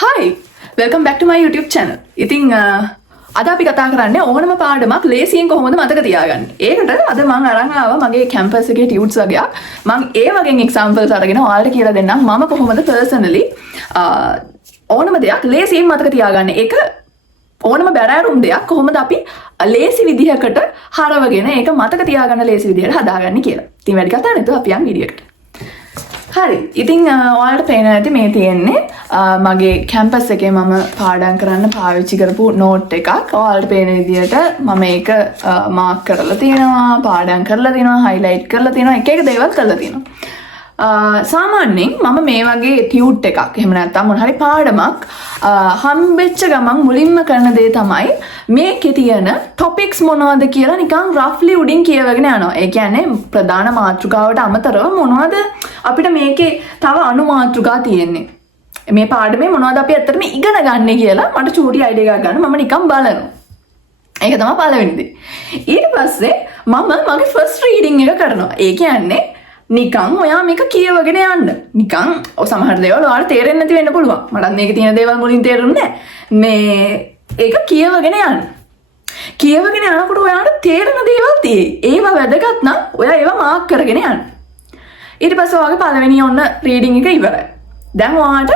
Hi! Welcome back to my YouTube channel. ඉතින් අද අපි කතා කරන්නේ ඕනම පාඩමක් ලේසියෙන් කොහොමද මතක තියාගන්නේ. ඒකට අද මම අරන් ආවා මගේ කැම්පස් එකේ ටියුට්ස් වගේක්. මම ඒ වගේ එක්සැම්පල්ස් අරගෙන ඔයාලට කියලා දෙන්නම් මම කොහොමද පර්සනලි ඕනම දෙයක් ලේසියෙන් මතක තියාගන්නේ. ඒක ඕනම බැරෑරුම් දෙයක් කොහොමද අපි ලේසි විදිහකට හරවගෙන ඒක මතක තියාගන්න ලේසි විදිහට හදාගන්නේ කියලා. ඉතින් වැඩි කතා නැතුව අපි යන් වීඩියෝකට. හරි ඉතින් ඔයාලට පේනවා ඇති මේ තියෙන්නේ මගේ කැම්පස් එකේ මම පාඩම් කරන්න පාවිච්චි කරපු නෝට් එකක්. ඔයාලට පේන විදිහට මම ඒක මාක් කරලා තියෙනවා, පාඩම් කරලා තියෙනවා, හයිලයිට් කරලා තියෙනවා, එක එක දේවල් කරලා තියෙනවා. සාමාන්‍යයෙන් මම මේ වගේ ටියුට් එකක් එහෙම නැත්නම් මොන හරි පාඩමක් හම්බෙච්ච ගමන් මුලින්ම කරන දේ තමයි මේකේ තියෙන ටොපික්ස් මොනවද කියලා නිකන් රෆ්ලි උඩින් කියවගෙන යනවා. ඒ කියන්නේ ප්‍රධාන මාතෘකාවට අමතරව මොනවද අපිට මේකේ තව අනු මාතෘකා තියෙන්නේ. මේ පාඩමේ මොනවද අපි ඇත්තටම ඉගෙන ගන්න කියලා මට චූටි අයිඩියා එකක් ගන්න මම නිකන් බලනවා. ඒක තමයි පළවෙනි දේ. ඊට පස්සේ මම මගේ ෆස්ට් රීඩින් එක කරනවා. ඒ කියන්නේ නිකන් ඔයා මේක කියවගෙන යන්න. නිකන් සමහර දේවල් ඔයාලට තේරෙන්නේ නැති වෙන්න පුළුවන්. මටත් මේකේ තියෙන දේවල් මුලින් තේරුන්නේ නැහැ. මේ ඒක කියවගෙන යන්න. කියවගෙන යනකොට ඔයාලට තේරෙන දේවල් තියෙයි. ඒවා වැදගත් නම් ඔයා ඒවා මාක් කරගෙන යන්න. ඊට පස්සේ ඔයාගේ පළවෙනි ඔන්න රීඩින් එක ඉවරයි. දැන් ඔයාට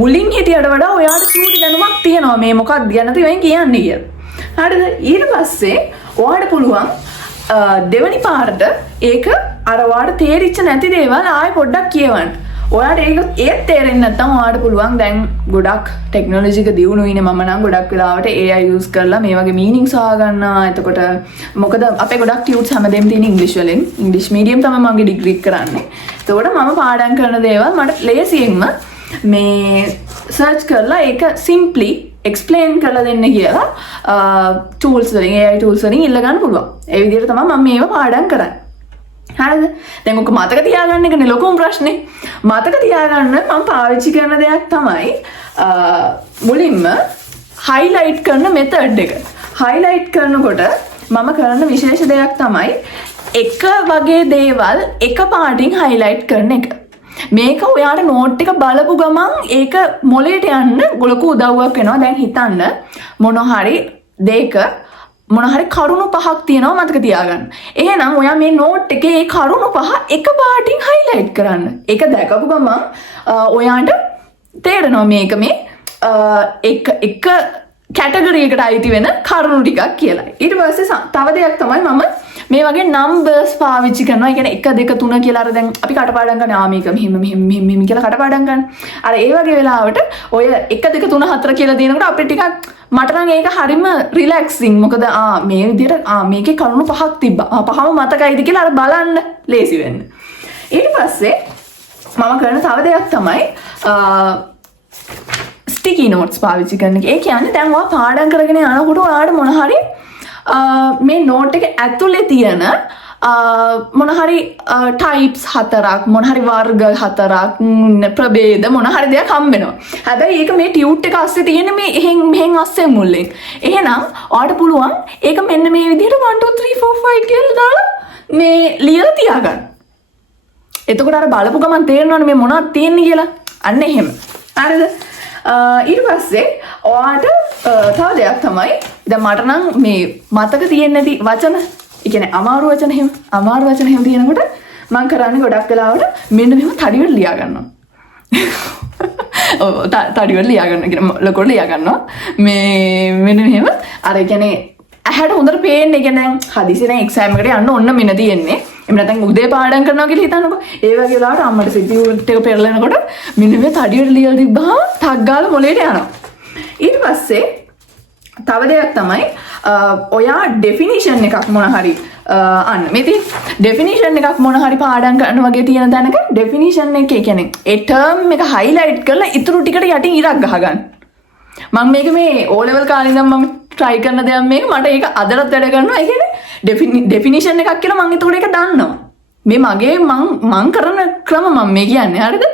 මුලින් හිටියට වඩා ඔයාට චූටි දැනුමක් තියෙනවා මේ මොකක්ද ගැනද මේ කියන්නේ කියලා. හරිද? ඊට පස්සේ ඔයාට පුළුවන් දෙවනි පාරට ඒක අර ඔයාට තේරිච්ච නැති දේවල් ආයෙ පොඩ්ඩක් කියවන්න. ඔයාට ඒක තේරෙන්නේ නැත්නම් ඔයාට පුළුවන් දැන් ගොඩක් ටෙක්නොලොජි එක දියුණුයිනේ මම නම් ගොඩක් වෙලාවට AI යූස් කරලා මේ වගේ මීනින්ග්ස් හොයාගන්නවා. එතකොට මොකද අපේ ගොඩක් ටියුට්ස් හැමදේම තියෙන ඉංග්‍රීසි වලින්. ඉංග්‍රීසි මීඩියම් තමයි මගේ ඩිග්‍රී කරන්නේ. එතකොට මම පාඩම් කරන දේවල් මට ලේසියෙන්ම මේ සර්ච් කරලා ඒක සිම්ප්ලි එක්ස්ප්ලේන් කරලා දෙන්න කියලා ටූල්ස් වලින් AI ටූල්ස් වලින් ඉල්ල ගන්න පුළුවන්. ඒ විදිහට තමයි මම මේව පාඩම් කරන්නේ. හරිද? දැන් ඔක මතක තියාගන්න එකනේ ලොකුම ප්‍රශ්නේ. මතක තියාගන්න මම පාවිච්චි කරන දෙයක් තමයි මුලින්ම highlight කරන method එක. highlight කරනකොට මම කරන විශේෂ දෙයක් තමයි එක වගේ දේවල් එක පාටින් highlight කරන එක. මේක ඔයාට නෝට් එක බලපු ගමන් ඒක මොලේට යන්න ලොකු උදව්වක් වෙනවා. දැන් හිතන්න මොන හරි දෙයක මොන හරි කරුණු පහක් තියෙනවා මතක තියාගන්න. එහෙනම් ඔයා මේ නෝට් එකේ ඒ කරුණු පහ එක පාටින් highlight කරන්න. ඒක දැකපු ගමන් ඔයාට තේරෙනවා මේක මේ එක කැටගරි එකට අයිති වෙන කරුණු ටිකක් කියලා. ඊට පස්සේ තව දෙයක් තමයි මම මේ වගේ නම්බර්ස් පාවිච්චි කරනවා. ඒ කියන්නේ 1 2 3 කියලා අර දැන් අපි කටපාඩම් කරන මේක මෙහෙම කියලා කටපාඩම් කරන. අර ඒ වගේ වෙලාවට ඔය 1 2 3 4 කියලා දිනනකොට අපිට ටිකක් මට නම් ඒක හරිම රිලැක්සින්. මොකද මේ විදිහට මේකේ කරුණු පහක් තිබ්බා. පහම මතකයිද කියලා අර බලන්න ලේසි වෙන්න. ඊට පස්සේ මම කරන තව දෙයක් තමයි ස්ටිකි නෝට්ස් පාවිච්චි කරන එක. ඒ කියන්නේ දැන් ඔයා පාඩම් කරගෙන යනකොට ඔයාට මොන හරි මේ නෝට් එක ඇතුලේ තියෙන මොන හරි ටයිප්ස් 4ක් මොන හරි වර්ග 4ක් ප්‍රභේද මොන හරි දෙයක් හම්බ වෙනවා. හැබැයි ඒක මේ ටියුට් එක අස්සේ තියෙන මේ මෙහෙන් අස්සේ මුල්ලෙන්. එහෙනම් ඔයාට පුළුවන් ඒක මෙන්න මේ විදිහට 1 2 3 4 5 කියලා දාලා මේ ලියලා තියාගන්න. එතකොට අර බලපු ගමන් තේරෙනවනේ මේ මොනවද තියෙන්නේ කියලා. අන්න එහෙම. හරිද? ඊට පස්සේ ඔයාට තව දෙයක් තමයි දැන් මට නම් මේ මතක තියෙන්නේ නැති වචන, ඒ කියන්නේ අමාරු වචන එහෙම තියෙනකොට මම කරන්නේ ගොඩක් වෙලාවට මෙන්න මෙහෙම තඩිවල ලියා ගන්නවා. ඔව් තඩිවල ලියා ගන්නවා කියන්නේ ලොකුට ලියා ගන්නවා. මේ මෙන්න මෙහෙම අර ඒ කියන්නේ ඇහැට හොඳට පේන්නේ. ඒ කියන්නේ හදිසියෙන් එක්සෑම් එකට යන්න ඔන්න මෙන්න තියෙන්නේ. එහෙම නැත්නම් උදේ පාඩම් කරනවා කියලා හිතන්නකෝ. ඒ වගේ වෙලාවට අම්මට සිටියුට් එක පෙරලනකොට මෙන්න මේ තඩියට ලියලා තිබ්බහම ටක් ගාලා මොලේට යනවා. ඊට පස්සේ තව දෙයක් තමයි ඔයා ඩෙෆිනිෂන් එකක් මොන හරි අන්න මේ ඩෙෆිනිෂන් එකක් මොන හරි පාඩම් කරන වගේ තියෙන තැනක ඩෙෆිනිෂන් එක ඒ කියන්නේ ඒ ටර්ම් එක highlight කරලා ඉතුරු ටිකට යටින් ඉරක් ගහගන්න. මම මේක මේ O level කාලේ ඉඳන් මම try කරන දෙයක් මේක මට ඒක අදටත් වැඩ කරනවා. ඒ කියන්නේ ඩෙෆිනිෂන් එකක් කියලා මම ඒකට ඒක දන්නවා. මේ මගේ මං කරන ක්‍රම මම මේ කියන්නේ. හරිද?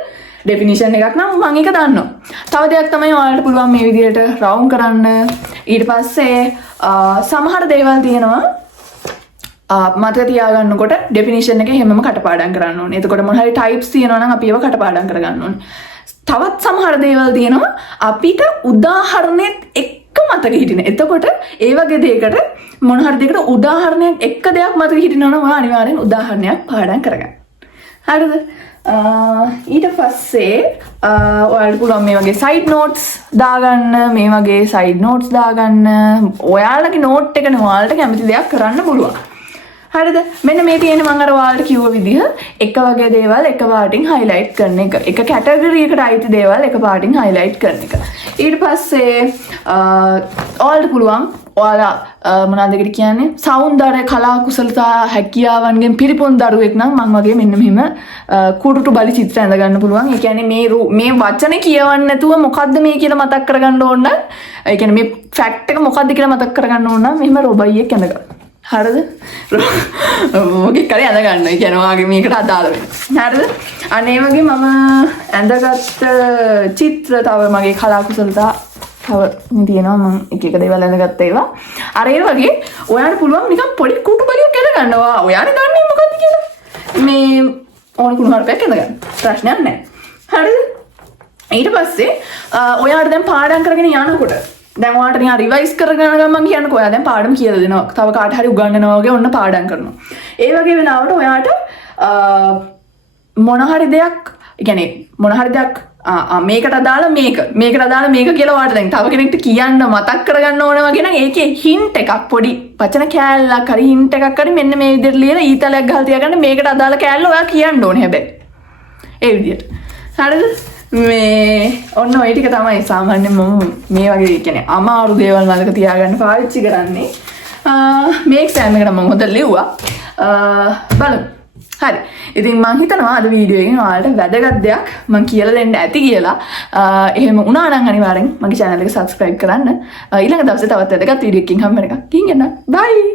ඩෙෆිනිෂන් එකක් නම් මම ඒක දන්නවා. තව දෙයක් තමයි ඔයාලට පුළුවන් මේ විදිහට රවුන්ඩ් කරන්න. ඊට පස්සේ සමහර දේවල් තියෙනවා මතක තියාගන්නකොට ඩෙෆිනිෂන් එක හැමම කටපාඩම් කරන්න ඕනේ. එතකොට මොන හරි ටයිප්ස් තියෙනවා නම් අපි ඒව කටපාඩම් කරගන්න ඕනේ. තවත් සමහර දේවල් තියෙනවා අපිට උදාහරණෙත් එක්ක මතක හිටින. එතකොට ඒ වගේ දෙයකට මොන හරි දෙයකට උදාහරණයක් එක්ක දෙයක් මතක හිටිනවා නම් ඔයා අනිවාර්යෙන් උදාහරණයක් පාඩම් කරගන්න. හරිද? ඊට පස්සේ ඔයාලට පුළුවන් මේ වගේ සයිඩ් නෝට්ස් දාගන්න, මේ වගේ සයිඩ් නෝට්ස් දාගන්න. ඔයාලගේ නෝට් එකනේ ඔයාලට කැමති දෙයක් කරන්න පුළුවන්. හරිද? මෙන්න මේ තියෙන මම අර ඔයාලට කිව්ව විදිහ එක වගේ දේවල් එක පාටින් highlight කරන එක. එක category එකට අයිති දේවල් එක පාටින් highlight කරන එක. ඊට පස්සේ ඔයාලට පුළුවන් ඔයාලා මොනවද කියන්නේ සෞන්දර්ය කලා කුසලතා හැකියාවන්ගෙන් පිරිපුන් දරුවෙක් නම් මම වගේ මෙන්න මෙහෙම කුඩුටු බලි චිත්‍ර ඇඳ ගන්න පුළුවන්. ඒ කියන්නේ මේ වචනේ කියවන්න නැතුව මොකද්ද මේ කියලා මතක් කරගන්න ඕන නම්, ඒ කියන්නේ මේ ෆැක්ට් එක මොකද්ද කියලා මතක් කරගන්න ඕන නම් මෙහෙම රොබයියෙක් ඇඳ ගන්න. හරිද? මොකෙක් කරේ ඇඳ ගන්න. ඒ කියන්නේ ඔයාගේ මේකට අදාළ වෙන. හරිද? අනේ වගේ මම ඇඳගත්ත චිත්‍ර තව මගේ කලා කුසලතා තව තියෙනවා මම එක එක දේවල් ඇඳගත්ත ඒවා. අර ඒ වගේ ඔයාලට පුළුවන් නිකන් පොඩි කුටු බලියක් ඇඳ ගන්නවා. ඔයාලා දන්නේ මොකද්ද කියලා. මේ ඕන කුණු හරපයක් ඇඳ ගන්න. ප්‍රශ්නයක් නැහැ. හරිද? ඊට පස්සේ ඔයාලට දැන් පාඩම් කරගෙන යනකොට දැන් ඔයාලට නිකන් රිවයිස් කරගෙන ගමන් කියන්නකෝ. ඔයා දැන් පාඩම් කියලා දෙනවා. තව කාට හරි උගන්වනවා වගේ ඔන්න පාඩම් කරනවා. ඒ වගේ වෙලාවට ඔයාට මොන හරි දෙයක්, ඒ කියන්නේ මොන හරි දෙයක් මේකට අදාළ මේකට අදාළ මේක කියලා ඔයාලට දැන් තව කෙනෙක්ට කියන්න මතක් කරගන්න ඕන වගේ නම් ඒකේ හින්ට් එකක් පොඩි වචන කෑල්ලක් හරි හින්ට් එකක් හරි මෙන්න මේ විදිහට ලියලා ඊතලයක් ගහලා තියාගන්න. මේකට අදාළ කෑල්ල ඔයා කියන්න ඕනේ හැබැයි. ඒ විදිහට. හරිද? මේ ඔන්න ඔය ටික තමයි සාමාන්‍යයෙන් මම මේ වගේ කියන්නේ අමාරු දේවල් මතක තියාගන්න පාවිච්චි කරන්නේ. මේ එක්සෑම් එකට මම හොඳට ලිව්වා. බලමු. හරි. ඉතින් මම හිතනවා අද වීඩියෝ එකෙන් ඔයාලට වැදගත් දෙයක් මම කියලා දෙන්න ඇති කියලා. එහෙම වුණා නම් අනිවාර්යෙන් මගේ channel එක subscribe කරන්න. ඊළඟ දවසේ තවත් වැදගත් වීඩියෝ එකකින් හම්බ වෙනකම්. කින් යන්න. bye.